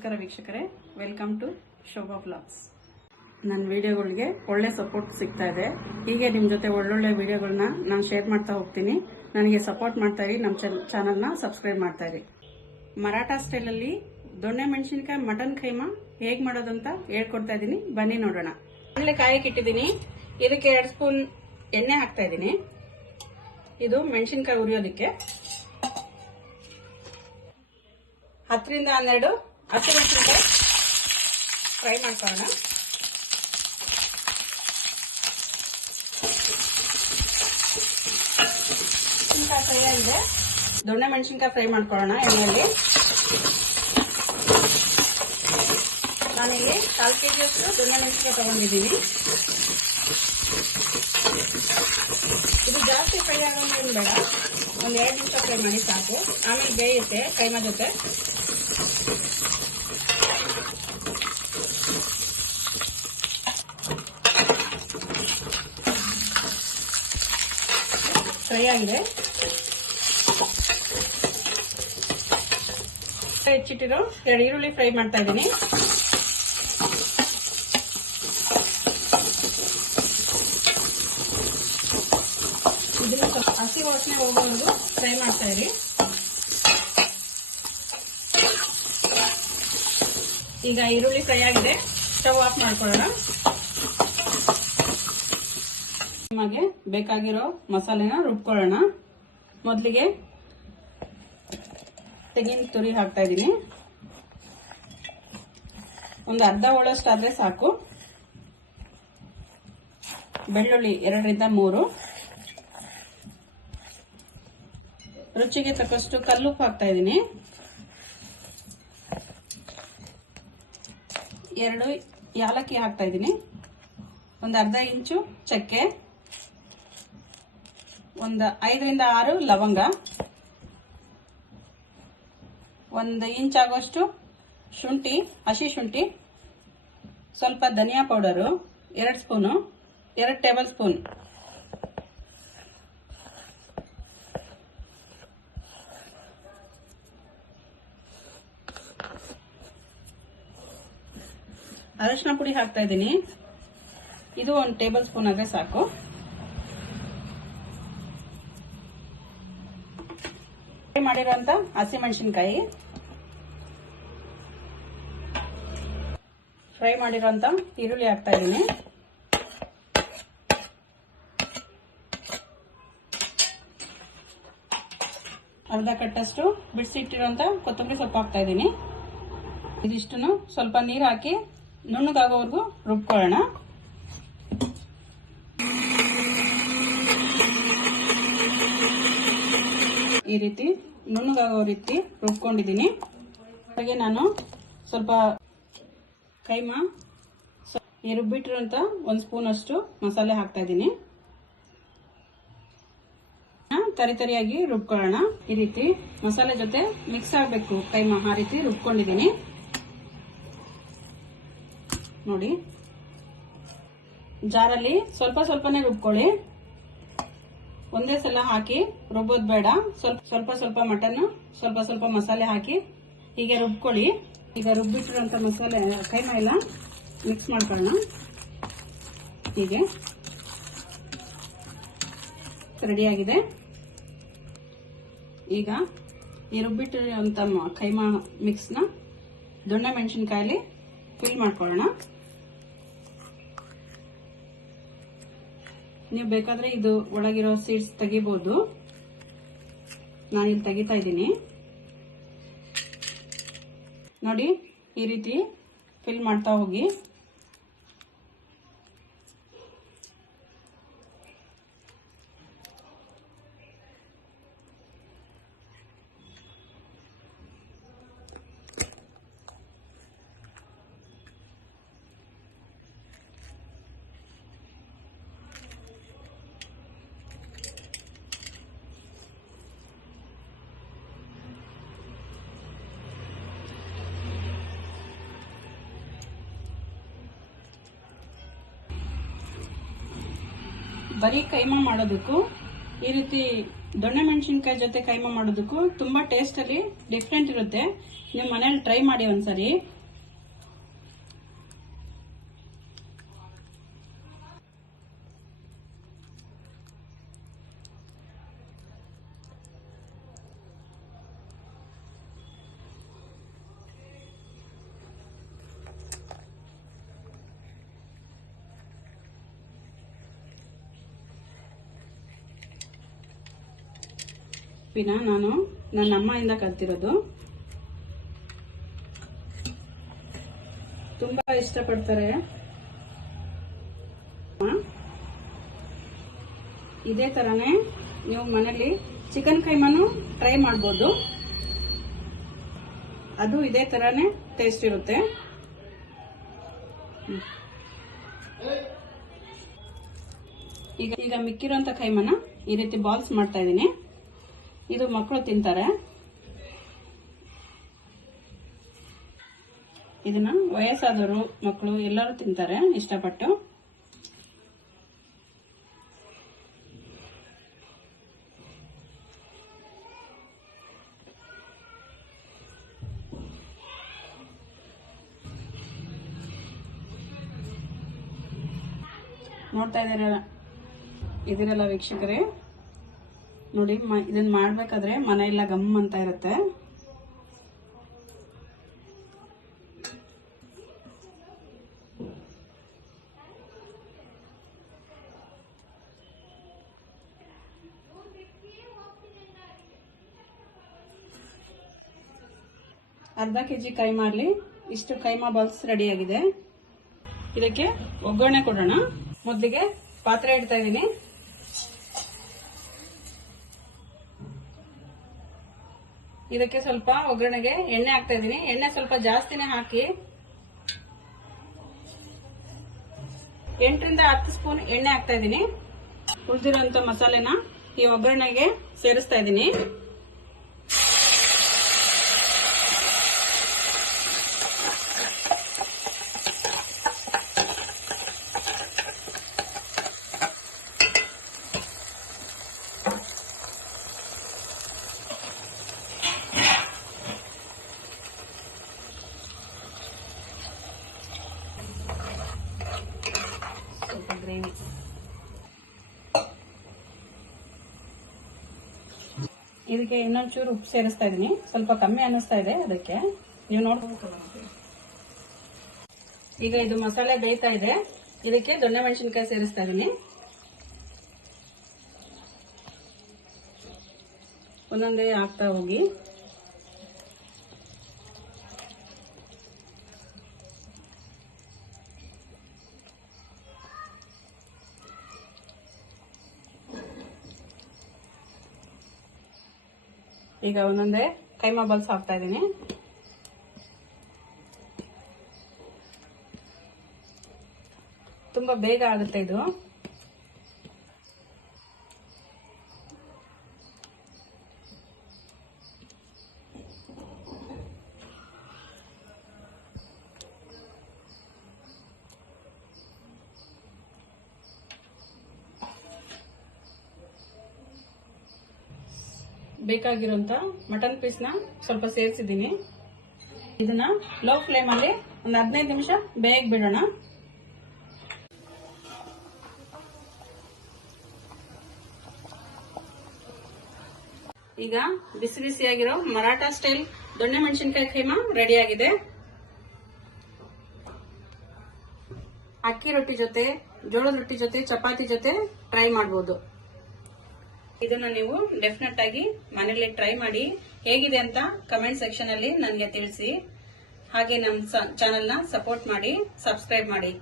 ನಮಸ್ಕಾರ ವೀಕ್ಷಕರೇ, welcome to Shobha vlogs. ನನ್ನ ವಿಡಿಯೋಗಳಿಗೆ ಒಳ್ಳೆ ಸಪೋರ್ಟ್ ಸಿಗ್ತಾ ಇದೆ. ಹೀಗೆ ನಿಮ್ಮ ಜೊತೆ ಒಳ್ಳೊಳ್ಳೆ ವಿಡಿಯೋಗಳನ್ನ ನಾನು ಶೇರ್ ಮಾಡ್ತಾ ಹೋಗ್ತೀನಿ. ನನಗೆ ಸಪೋರ್ಟ್ ಮಾಡ್ತಾ ಇರಿ, ನಮ್ಮ ಚಾನಲ್ನ ಸಬ್ಸ್ಕ್ರೈಬ್ ಮಾಡ್ತಾ ಇರಿ. ಮರಾಠ ಸ್ಟೈಲಲ್ಲಿ ದೊಣ್ಣೆ ಮೆಣಸಿನಕಾಯಿ ಮಟನ್ ಖೈಮಾ ಹೇಗೆ ಮಾಡೋದಂತ ಹೇಳ್ಕೊಡ್ತಾ ಇದ್ದೀನಿ, ಬನ್ನಿ ನೋಡೋಣ. ಒಳ್ಳೆ ಕಾಯಕ್ಕೆ ಇಟ್ಟಿದ್ದೀನಿ. ಇದಕ್ಕೆ 2 ಸ್ಪೂನ್ ಎಣ್ಣೆ ಹಾಕ್ತಾ ಇದ್ದೀನಿ. ಇದು ಮೆಣಸಿನಕಾಯಿ ಉರಿಯೋದಕ್ಕೆ. 10 ರಿಂದ 12 ಹಸಿಮೆಣಸಿನಕಾಯಿ ಫ್ರೈ ಮಾಡ್ಕೊಳ್ಳೋಣ. ಮೆಣಸಿನಕಾಯಿ ಫ್ರೈ ಆಗಿದೆ, ದೊಣ್ಣೆ ಮೆಣಸಿನಕಾಯಿ ಫ್ರೈ ಮಾಡ್ಕೊಳ್ಳೋಣ ಎಣ್ಣೆಯಲ್ಲಿ. ನಾನಿಲ್ಲಿ 1/4 kg ಅಷ್ಟು ದೊಣ್ಣೆ ಮೆಣಸಿನಕಾಯಿ ತಗೊಂಡಿದ್ದೀನಿ. ಇದು ಜಾಸ್ತಿ ಫ್ರೈ ಆಗೋದೇನು ಬೇಡ, ಒಂದು 2 ನಿಮಿಷ ಫ್ರೈ ಮಾಡಿ ಸಾಕು. ಆಮೇಲೆ ಬೇಯುತ್ತೆ ಕೈಮಾ ಜೊತೆ. ಫ್ರೈ ಆಗಿದೆ. ಹೆಚ್ಚಿಟ್ಟಿರೋ 2 ಈರುಳ್ಳಿ ಫ್ರೈ ಮಾಡ್ತಾ ಇದ್ದೀನಿ. ಇದನ್ನ ಸ್ವಲ್ಪ ಹಸಿ ವಾಸನೆ ಹೋಗೋವರೆಗೂ ಫ್ರೈ ಮಾಡ್ತಾ ಇರಿ. ಈಗ ಈರುಳ್ಳಿ ಫ್ರೈ ಆಗಿದೆ, ಸ್ಟವ್ ಆಫ್ ಮಾಡ್ಕೊಳ್ಳೋಣ. ನಿಮಗೆ ಬೇಕಾಗಿರೋ ಮಸಾಲೆನ ರುಬ್ಕೊಳ್ಳೋಣ. ಮೊದಲಿಗೆ ತೆಂಗಿನ ತುರಿ ಹಾಕ್ತಾ ಇದ್ದೀನಿ. ಒಂದು ಅರ್ಧ ಹೋಳಷ್ಟಾದ್ರೆ ಸಾಕು. ಬೆಳ್ಳುಳ್ಳಿ 2 ರಿಂದ 3. ರುಚಿಗೆ ತಕ್ಕಷ್ಟು ಕಲ್ಲುಪ್ಪು ಹಾಕ್ತಾ ಇದ್ದೀನಿ. 2 ಯಾಲಕ್ಕಿ ಹಾಕ್ತಾ ಇದ್ದೀನಿ. ಒಂದು ಅರ್ಧ ಇಂಚು ಚಕ್ಕೆ, ಒಂದು 5 ರಿಂದ 6 ಲವಂಗ, 1 ಇಂಚ್ ಆಗೋಷ್ಟು ಶುಂಠಿ, ಹಸಿ ಶುಂಠಿ, ಸ್ವಲ್ಪ ಧನಿಯಾ ಪೌಡರು 2 ಸ್ಪೂನು, 2 ಟೇಬಲ್ ಸ್ಪೂನ್ ಅರಶಿನ ಪುಡಿ ಹಾಕ್ತಾ ಇದ್ದೀನಿ. ಇದು 1 ಟೇಬಲ್ ಸ್ಪೂನ್ ಆದ್ರೆ ಸಾಕು. ಫ್ರೈ ಮಾಡಿರೋಂಥ ಹಸಿಮೆಣಸಿನಕಾಯಿ, ಫ್ರೈ ಮಾಡಿರೋಂಥ ಈರುಳ್ಳಿ ಹಾಕ್ತಾ ಇದ್ದೀನಿ. ಅರ್ಧ ಕಟ್ಟಷ್ಟು ಬಿಡಿಸಿಟ್ಟಿರೋಂಥ ಕೊತ್ತಂಬರಿ ಸೊಪ್ಪು ಹಾಕ್ತಾ ಇದ್ದೀನಿ. ಇದಿಷ್ಟನ್ನು ಸ್ವಲ್ಪ ನೀರು ಹಾಕಿ ನುಣ್ಣಗಾಗೋವರೆಗೂ ರುಬ್ಕೊಳ್ಳೋಣ. ಈ ರೀತಿ ನುಣ್ಣಗಾಗೋ ರೀತಿ ರುಬ್ಕೊಂಡಿದ್ದೀನಿ. ಹಾಗೆ ನಾನು ಸ್ವಲ್ಪ ಕೈಮಾ ಈ ರುಬ್ಬಿಟ್ಟಿರೋಂಥ 1 ಸ್ಪೂನ್ ಅಷ್ಟು ಮಸಾಲೆ ಹಾಕ್ತಾ ಇದ್ದೀನಿ. ತರಿತರಿಯಾಗಿ ರುಬ್ಕೊಳ್ಳೋಣ. ಈ ರೀತಿ ಮಸಾಲೆ ಜೊತೆ ಮಿಕ್ಸ್ ಆಗಬೇಕು ಕೈಮಾ, ಆ ರೀತಿ ರುಬ್ಕೊಂಡಿದ್ದೀನಿ ನೋಡಿ. ಜಾರಲ್ಲಿ ಸ್ವಲ್ಪನೇ ರುಬ್ಕೊಳ್ಳಿ, ಒಂದೇ ಸಲ ಹಾಕಿ ರುಬ್ಬೋದು ಬೇಡ. ಸ್ವಲ್ಪ ಮಟನ್, ಸ್ವಲ್ಪ ಮಸಾಲೆ ಹಾಕಿ ಹೀಗೆ ರುಬ್ಕೊಳ್ಳಿ. ಈಗ ರುಬ್ಬಿಟ್ಟಿರೋಂಥ ಮಸಾಲೆ ಕೈಮಾ ಎಲ್ಲ ಮಿಕ್ಸ್ ಮಾಡ್ಕೊಳ್ಳೋಣ. ಹೀಗೆ ರೆಡಿಯಾಗಿದೆ. ಈಗ ಈ ರುಬ್ಬಿಟ್ಟಿರೋಂಥ ಕೈಮಾ ಮಿಕ್ಸ್ನ ದೊಣ್ಣೆ ಮೆಣಸಿನಕಾಯಲ್ಲಿ ಫಿಲ್ ಮಾಡ್ಕೊಳ್ಳೋಣ. ನೀವು ಬೇಕಾದ್ರೆ ಇದು ಒಳಗಿರೋ ಸೀಡ್ಸ್ ತೆಗಿಬಹುದು. ನಾನಿಲ್ಲಿ ತೆಗಿತಾ ಇದ್ದೀನಿ ನೋಡಿ. ಈ ರೀತಿ ಫಿಲ್ ಮಾಡ್ತಾ ಹೋಗಿ. ಬರೀ ಕೈಮಾ ಮಾಡೋದಕ್ಕೂ ಈ ರೀತಿ ದೊಣ್ಣೆ ಮೆಣಸಿನಕಾಯಿ ಜೊತೆ ಕೈಮಾ ಮಾಡೋದಕ್ಕೂ ತುಂಬಾ ಟೇಸ್ಟ್ ಅಲ್ಲಿ ಡಿಫ್ರೆಂಟ್ ಇರುತ್ತೆ. ನೀವು ಮನೇಲಿ ಟ್ರೈ ಮಾಡಿ ಒಂದ್ಸರಿ. ನಾನು ನನ್ನ ಅಮ್ಮಯಿಂದ ಕಲ್ತಿರೋದು. ತುಂಬಾ ಇಷ್ಟಪಡ್ತಾರೆ. ಇದೇ ತರನೇ ನೀವು ಮನೇಲಿ ಚಿಕನ್ ಕೈಮಾನು ಟ್ರೈ ಮಾಡಬಹುದು. ಅದು ಇದೇ ತರನೇ ಟೇಸ್ಟ್ ಇರುತ್ತೆ. ಈಗ ಮಿಕ್ಕಿರುವಂತ ಕೈಮಾನ ಈ ರೀತಿ ಬಾಲ್ಸ್ ಮಾಡ್ತಾ ಇದೀನಿ. ಇದು ಮಕ್ಕಳು ತಿಂತಾರೆ. ಇದನ್ನ ವಯಸ್ಸಾದವರು ಮಕ್ಕಳು ಎಲ್ಲರೂ ತಿಂತಾರೆ ಇಷ್ಟಪಟ್ಟು. ನೋಡ್ತಾ ಇದೀರಲ್ಲ ವೀಕ್ಷಕರೇ, ನೋಡಿ ಇದನ್ನ ಮಾಡ್ಬೇಕಾದ್ರೆ ಮನೆ ಎಲ್ಲ ಗಮ್ ಅಂತ ಇರುತ್ತೆ. ಅರ್ಧ ಕೆಜಿ ಕೈಮಾ ಅಲ್ಲಿ ಇಷ್ಟು ಕೈಮಾ ಬಾಲ್ಸ್ ರೆಡಿ ಆಗಿದೆ. ಇದಕ್ಕೆ ಒಗ್ಗರಣೆ ಕೊಡೋಣ. ಮೊದಲಿಗೆ ಪಾತ್ರೆ ಇಡ್ತಾ ಇದೀನಿ. ಇದಕ್ಕೆ ಸ್ವಲ್ಪ ಒಗ್ಗರಣೆಗೆ ಎಣ್ಣೆ ಹಾಕ್ತಾ ಇದೀನಿ. ಎಣ್ಣೆ ಸ್ವಲ್ಪ ಜಾಸ್ತಿನೇ ಹಾಕಿ 8 ರಿಂದ 10 ಸ್ಪೂನ್ ಎಣ್ಣೆ ಹಾಕ್ತಾ ಇದೀನಿ. ಉಳಿದಿರುವಂತ ಮಸಾಲೆನ ಈ ಒಗ್ಗರಣೆಗೆ ಸೇರಿಸ್ತಾ ಇದೀನಿ. ಗ್ರೇವಿ ಇದಕ್ಕೆ ಇನ್ನೊಂಚೂರು ಉಪ್ಪು ಸೇರಿಸ್ತಾ ಇದೀನಿ. ಸ್ವಲ್ಪ ಕಮ್ಮಿ ಅನ್ನಿಸ್ತಾ ಇದೆ, ಅದಕ್ಕೆ ನೀವು ನೋಡ್ಕೊಂಡು. ಈಗ ಇದು ಮಸಾಲೆ ಬೇಯ್ತಾ ಇದೆ. ಇದಕ್ಕೆ ದೊಣ್ಣೆ ಮೆಣಸಿನಕಾಯಿ ಸೇರಿಸ್ತಾ ಇದೀನಿ. ಒಂದೊಂದೇ ಹಾಕ್ತಾ ಹೋಗಿ. ಈಗ ಒಂದೊಂದೇ ಕೈಮಾ ಬಾಲ್ಸ್ ಹಾಕ್ತಾ ಇದೀನಿ. ತುಂಬಾ ಬೇಗ ಆಗುತ್ತೆ ಇದು. ಬೇಕಾಗಿರುವಂತ ಮಟನ್ ಪೀಸ್ನ ಸ್ವಲ್ಪ ಸೇರಿಸಿದ್ದೀನಿ. ಇದನ್ನ ಲೋ ಫ್ಲೇಮ್ ಅಲ್ಲಿ ಒಂದು 15 ನಿಮಿಷ ಬೇಗ ಬಿಡೋಣ. ಈಗ ಬಿಸಿ ಬಿಸಿಯಾಗಿರೋ ಮರಾಠ ಸ್ಟೈಲ್ ದೊಣ್ಣೆ ಮೆಣಸಿನಕಾಯಿ ಕೈಮಾ ರೆಡಿ ಆಗಿದೆ. ಅಕ್ಕಿ ರೊಟ್ಟಿ ಜೊತೆ, ಜೋಳದ ರೊಟ್ಟಿ ಜೊತೆ, ಚಪಾತಿ ಜೊತೆ ಟ್ರೈ ಮಾಡಬಹುದು. ಇದನ್ನ ನೀವು ಡೆಫಿನೆಟ್ ಆಗಿ ಮನೆಯಲ್ಲಿ ಟ್ರೈ ಮಾಡಿ ಹೇಗಿದೆ ಅಂತ ಕಮೆಂಟ್ ಸೆಕ್ಷನ್ ಅಲ್ಲಿ ನನಗೆ ತಿಳಿಸಿ. ಹಾಗೆ ನಮ್ಮ ಚಾನೆಲ್ ನ ಸಪೋರ್ಟ್ ಮಾಡಿ, ಸಬ್ಸ್ಕ್ರೈಬ್ ಮಾಡಿ.